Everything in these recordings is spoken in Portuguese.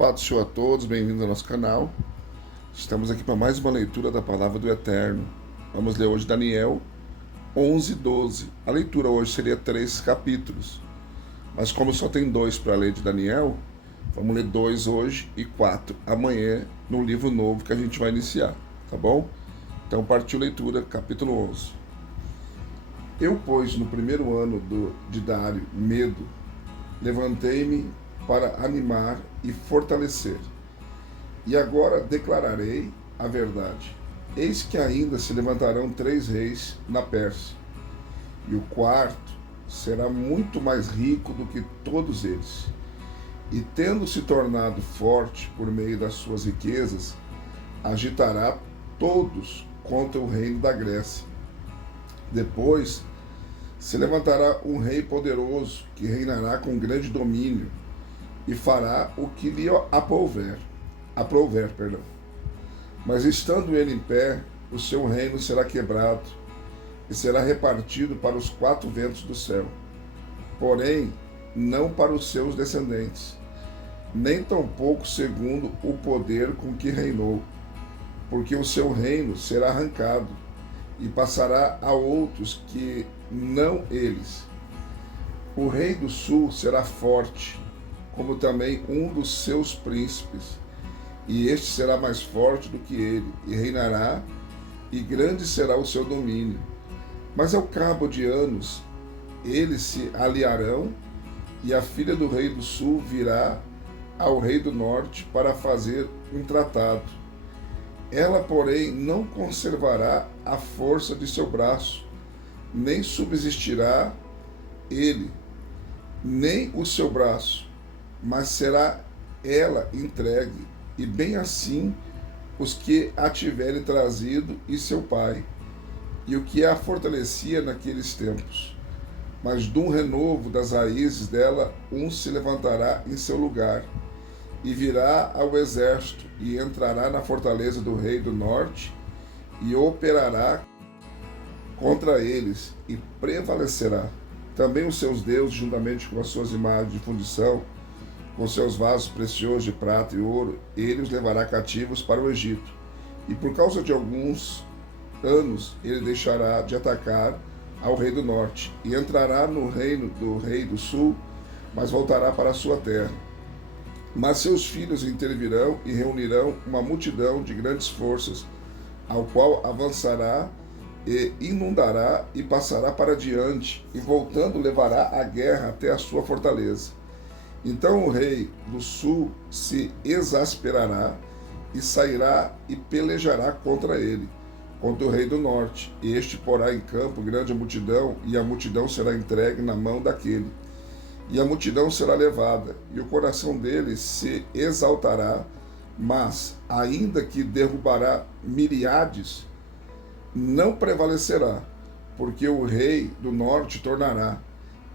Paz do Senhor a todos, bem-vindos ao nosso canal. Estamos aqui para mais uma leitura da Palavra do Eterno. Vamos ler hoje Daniel 11, 12. A leitura hoje seria 3 capítulos, mas como só tem 2 para ler de Daniel, vamos ler 2 hoje e 4 amanhã no livro novo que a gente vai iniciar, tá bom? Então partiu leitura, capítulo 11. Eu, pois, no primeiro ano de Dário, Medo, levantei-me para animar e fortalecer. E agora declararei a verdade. Eis que ainda se levantarão 3 reis na Pérsia, e o quarto será muito mais rico do que todos eles. E tendo se tornado forte por meio das suas riquezas, agitará todos contra o reino da Grécia. Depois se levantará um rei poderoso que reinará com grande domínio e fará o que lhe aprouver. Mas estando ele em pé, o seu reino será quebrado e será repartido para os 4 ventos do céu, porém não para os seus descendentes, nem tampouco segundo o poder com que reinou, porque o seu reino será arrancado e passará a outros que não eles. O rei do sul será forte, como também um dos seus príncipes, e este será mais forte do que ele, e reinará, e grande será o seu domínio. Mas ao cabo de anos, eles se aliarão, e a filha do rei do sul virá ao rei do norte para fazer um tratado. Ela, porém, não conservará a força de seu braço, nem subsistirá ele, nem o seu braço, mas será ela entregue, e bem assim os que a tiverem trazido e seu pai, e o que a fortalecia naqueles tempos. Mas de um renovo das raízes dela, um se levantará em seu lugar, e virá ao exército, e entrará na fortaleza do rei do norte, e operará contra eles, e prevalecerá. Também os seus deuses, juntamente com as suas imagens de fundição, com seus vasos preciosos de prata e ouro, ele os levará cativos para o Egito. E por causa de alguns anos, ele deixará de atacar ao rei do norte, e entrará no reino do rei do sul, mas voltará para a sua terra. Mas seus filhos intervirão e reunirão uma multidão de grandes forças, ao qual avançará e inundará e passará para diante, e voltando levará a guerra até a sua fortaleza. Então o rei do sul se exasperará e sairá e pelejará contra ele, contra o rei do norte. Este porá em campo grande multidão, e a multidão será entregue na mão daquele. E a multidão será levada, e o coração dele se exaltará, mas, ainda que derrubará miriades, não prevalecerá, porque o rei do norte tornará,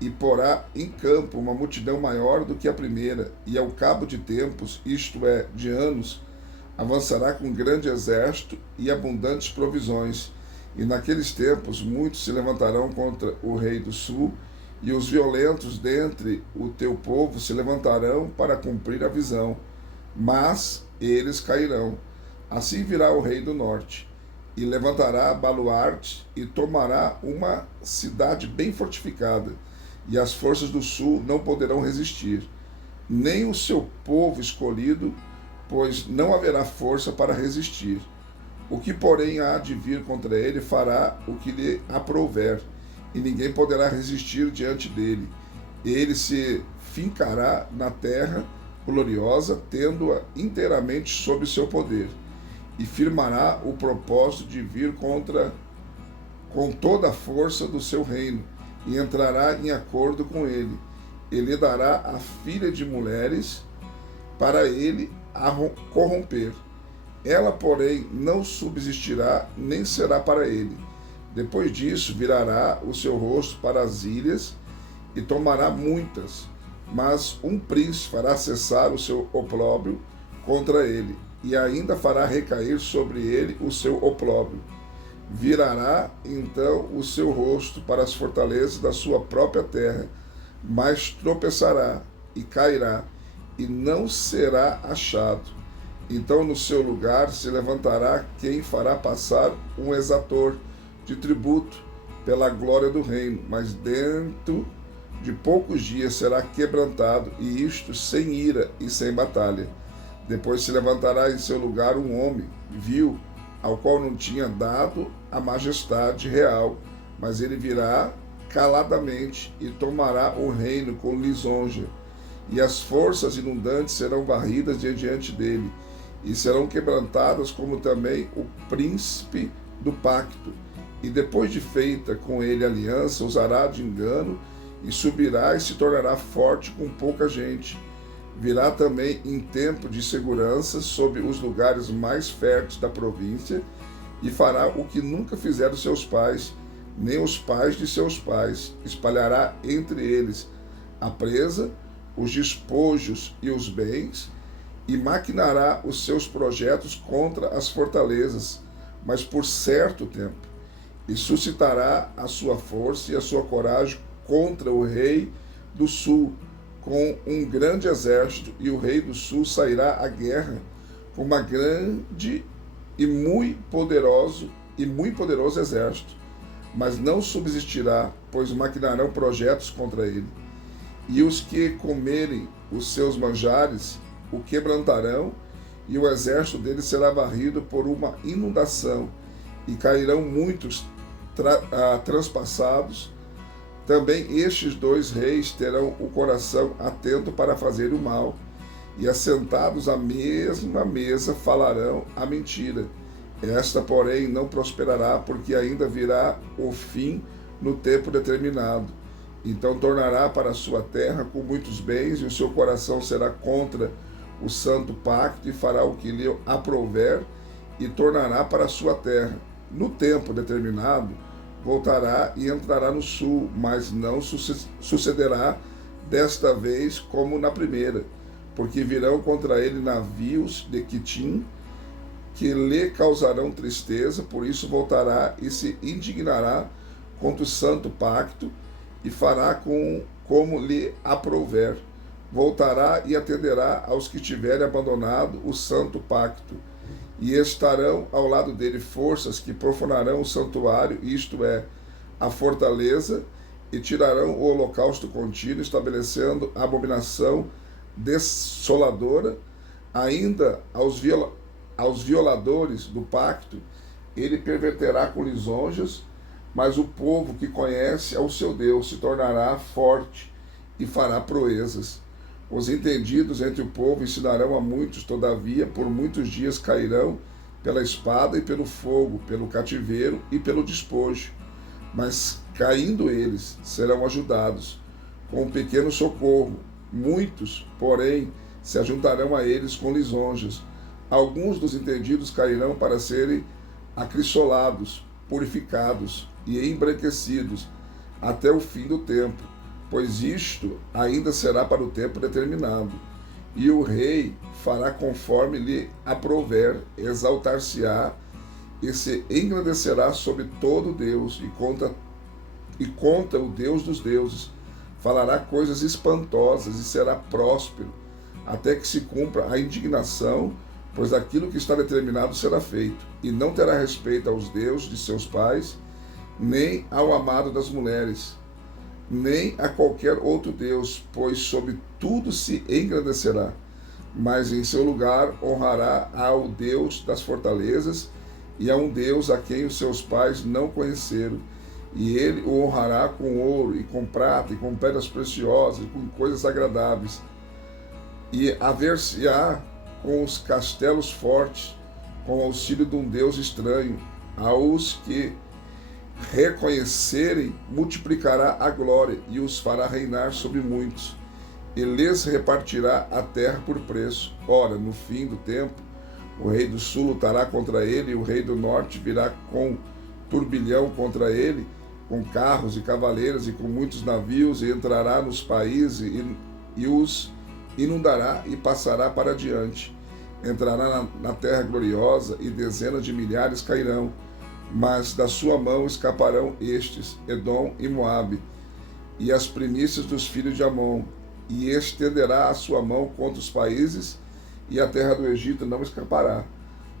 e porá em campo uma multidão maior do que a primeira, e ao cabo de tempos, isto é, de anos, avançará com grande exército e abundantes provisões. E naqueles tempos muitos se levantarão contra o rei do sul, e os violentos dentre o teu povo se levantarão para cumprir a visão, mas eles cairão. Assim virá o rei do norte, e levantará baluarte, e tomará uma cidade bem fortificada, e as forças do sul não poderão resistir, nem o seu povo escolhido, pois não haverá força para resistir. O que, porém, há de vir contra ele fará o que lhe aprouver, e ninguém poderá resistir diante dele. Ele se fincará na terra gloriosa, tendo-a inteiramente sob seu poder, e firmará o propósito de vir com toda a força do seu reino, e entrará em acordo com ele. Ele dará a filha de mulheres para ele a corromper. Ela, porém, não subsistirá, nem será para ele. Depois disso, virará o seu rosto para as ilhas, e tomará muitas, mas um príncipe fará cessar o seu opróbrio contra ele, e ainda fará recair sobre ele o seu opróbrio. Virará então o seu rosto para as fortalezas da sua própria terra, mas tropeçará e cairá, e não será achado. Então no seu lugar se levantará quem fará passar um exator de tributo pela glória do reino, mas dentro de poucos dias será quebrantado, e isto sem ira e sem batalha. Depois se levantará em seu lugar um homem vil, ao qual não tinha dado a majestade real, mas ele virá caladamente e tomará o reino com lisonja, e as forças inundantes serão varridas de diante dele, e serão quebrantadas como também o príncipe do pacto. E depois de feita com ele aliança, usará de engano, e subirá e se tornará forte com pouca gente. Virá também em tempo de segurança sobre os lugares mais férteis da província, e fará o que nunca fizeram seus pais, nem os pais de seus pais. Espalhará entre eles a presa, os despojos e os bens, e maquinará os seus projetos contra as fortalezas, mas por certo tempo, e suscitará a sua força e a sua coragem contra o rei do sul, com um grande exército, e o rei do sul sairá à guerra com uma grande e muito poderoso exército, mas não subsistirá, pois maquinarão projetos contra ele. E os que comerem os seus manjares o quebrantarão, e o exército dele será varrido por uma inundação, e cairão muitos transpassados. Também estes dois reis terão o coração atento para fazer o mal, e assentados à mesma mesa falarão a mentira. Esta, porém, não prosperará, porque ainda virá o fim no tempo determinado. Então tornará para a sua terra com muitos bens, e o seu coração será contra o santo pacto, e fará o que lhe aprouver, e tornará para a sua terra. No tempo determinado, voltará e entrará no sul, mas não sucederá desta vez como na primeira, porque virão contra ele navios de Quitim, que lhe causarão tristeza, por isso voltará e se indignará contra o santo pacto, e fará como lhe aprouver. Voltará e atenderá aos que tiverem abandonado o santo pacto, e estarão ao lado dele forças que profanarão o santuário, isto é, a fortaleza, e tirarão o holocausto contínuo, estabelecendo a abominação desoladora. Ainda aos violadores do pacto ele perverterá com lisonjas, mas o povo que conhece ao seu Deus se tornará forte e fará proezas. Os entendidos entre o povo ensinarão a muitos, todavia, por muitos dias cairão pela espada e pelo fogo, pelo cativeiro e pelo despojo. Mas, caindo eles, serão ajudados com um pequeno socorro. Muitos, porém, se ajuntarão a eles com lisonjas. Alguns dos entendidos cairão para serem acrisolados, purificados e embranquecidos até o fim do tempo, pois isto ainda será para o tempo determinado. E o rei fará conforme lhe aprouver, exaltar-se-á e se engrandecerá sobre todo Deus, e contra o Deus dos deuses. Falará coisas espantosas e será próspero, até que se cumpra a indignação, pois aquilo que está determinado será feito, e não terá respeito aos deuses de seus pais, nem ao amado das mulheres, nem a qualquer outro Deus, pois sobre tudo se engrandecerá. Mas em seu lugar honrará ao Deus das fortalezas, e a um Deus a quem os seus pais não conheceram. E ele o honrará com ouro, e com prata, e com pedras preciosas, e com coisas agradáveis. E haver-se-á com os castelos fortes, com o auxílio de um Deus estranho. Aos que reconhecerem, multiplicará a glória, e os fará reinar sobre muitos, e lhes repartirá a terra por preço. Ora, no fim do tempo, o rei do sul lutará contra ele, e o rei do norte virá com turbilhão contra ele, com carros e cavaleiros e com muitos navios, e entrará nos países e os inundará e passará para diante. Entrará na terra gloriosa, e dezenas de milhares cairão, mas da sua mão escaparão estes, Edom e Moabe, e as primícias dos filhos de Amon, e estenderá a sua mão contra os países, e a terra do Egito não escapará.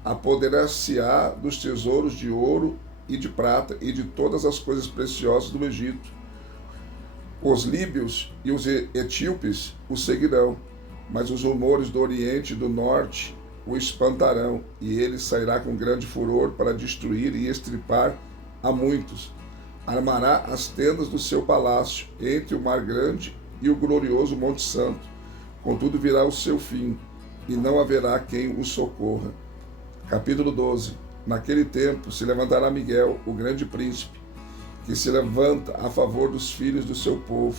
Apoderar-se-á dos tesouros de ouro e de prata e de todas as coisas preciosas do Egito. Os líbios e os etíopes o seguirão, mas os rumores do Oriente e do Norte o espantarão, e ele sairá com grande furor para destruir e estripar a muitos. Armará as tendas do seu palácio entre o mar grande e o glorioso Monte Santo. Contudo virá o seu fim, e não haverá quem o socorra. Capítulo 12. Naquele tempo se levantará Miguel, o grande príncipe, que se levanta a favor dos filhos do seu povo.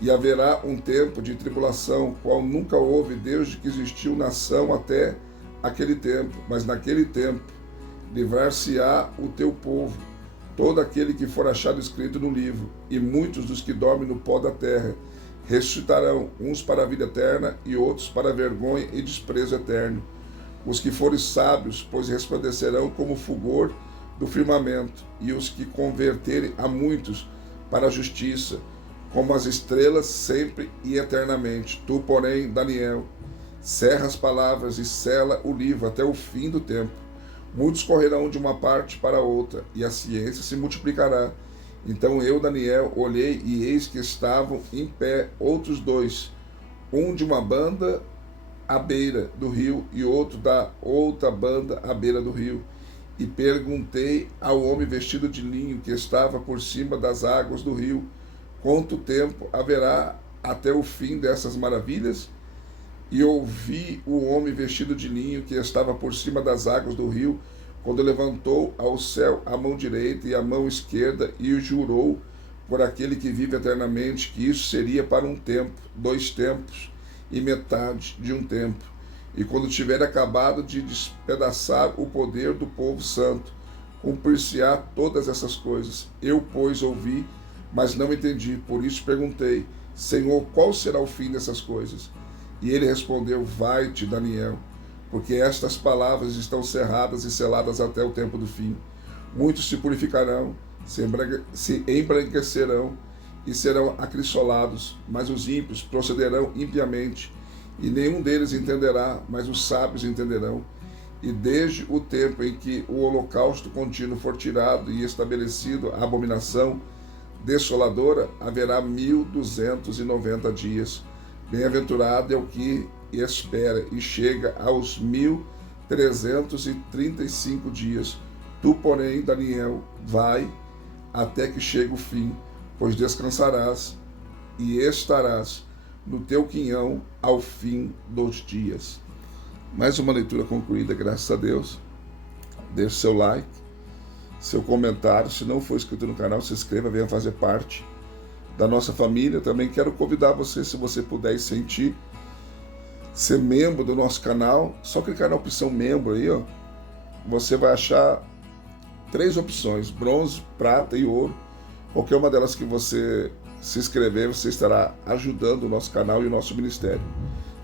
E haverá um tempo de tribulação, qual nunca houve desde que existiu nação até aquele tempo. Mas naquele tempo livrar-se-á o teu povo, todo aquele que for achado escrito no livro, e muitos dos que dormem no pó da terra ressuscitarão, uns para a vida eterna e outros para a vergonha e desprezo eterno. Os que forem sábios, pois resplandecerão como o fulgor do firmamento, e os que converterem a muitos para a justiça, como as estrelas sempre e eternamente. Tu, porém, Daniel, cerra as palavras e sela o livro até o fim do tempo. Muitos correrão de uma parte para outra, e a ciência se multiplicará. Então eu, Daniel, olhei, e eis que estavam em pé outros dois, um de uma banda à beira do rio, e outro da outra banda à beira do rio. E perguntei ao homem vestido de linho que estava por cima das águas do rio: quanto tempo haverá até o fim dessas maravilhas? E ouvi o homem vestido de linho que estava por cima das águas do rio, quando levantou ao céu a mão direita e a mão esquerda, e jurou por aquele que vive eternamente que isso seria para um tempo, 2 tempos e metade de um tempo. E quando tiver acabado de despedaçar o poder do povo santo, cumprir-se-á todas essas coisas. Eu, pois, ouvi, mas não entendi. Por isso perguntei: Senhor, qual será o fim dessas coisas? E ele respondeu: vai-te, Daniel, porque estas palavras estão cerradas e seladas até o tempo do fim. Muitos se purificarão, se embranquecerão e serão acrisolados, mas os ímpios procederão impiamente, e nenhum deles entenderá, mas os sábios entenderão. E desde o tempo em que o holocausto contínuo for tirado e estabelecido a abominação desoladora, haverá 1290 dias. Bem-aventurado é o que espera e chega aos 1335 dias. Tu, porém, Daniel, vai até que chegue o fim, pois descansarás e estarás no teu quinhão ao fim dos dias. Mais uma leitura concluída, graças a Deus. Deixe seu like, seu comentário. Se não for inscrito no canal, se inscreva, venha fazer parte da nossa família. Também quero convidar você, se você puder e sentir, ser membro do nosso canal. Só clicar na opção membro aí, ó. Você vai achar 3 opções: bronze, prata e ouro. Qualquer uma delas que você se inscrever, você estará ajudando o nosso canal e o nosso ministério.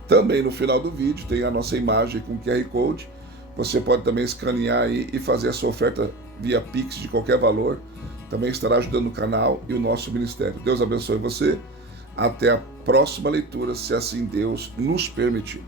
Também no final do vídeo tem a nossa imagem com QR Code. Você pode também escanear aí e fazer a sua oferta via Pix de qualquer valor. Também estará ajudando o canal e o nosso ministério. Deus abençoe você. Até a próxima leitura, se assim Deus nos permitir.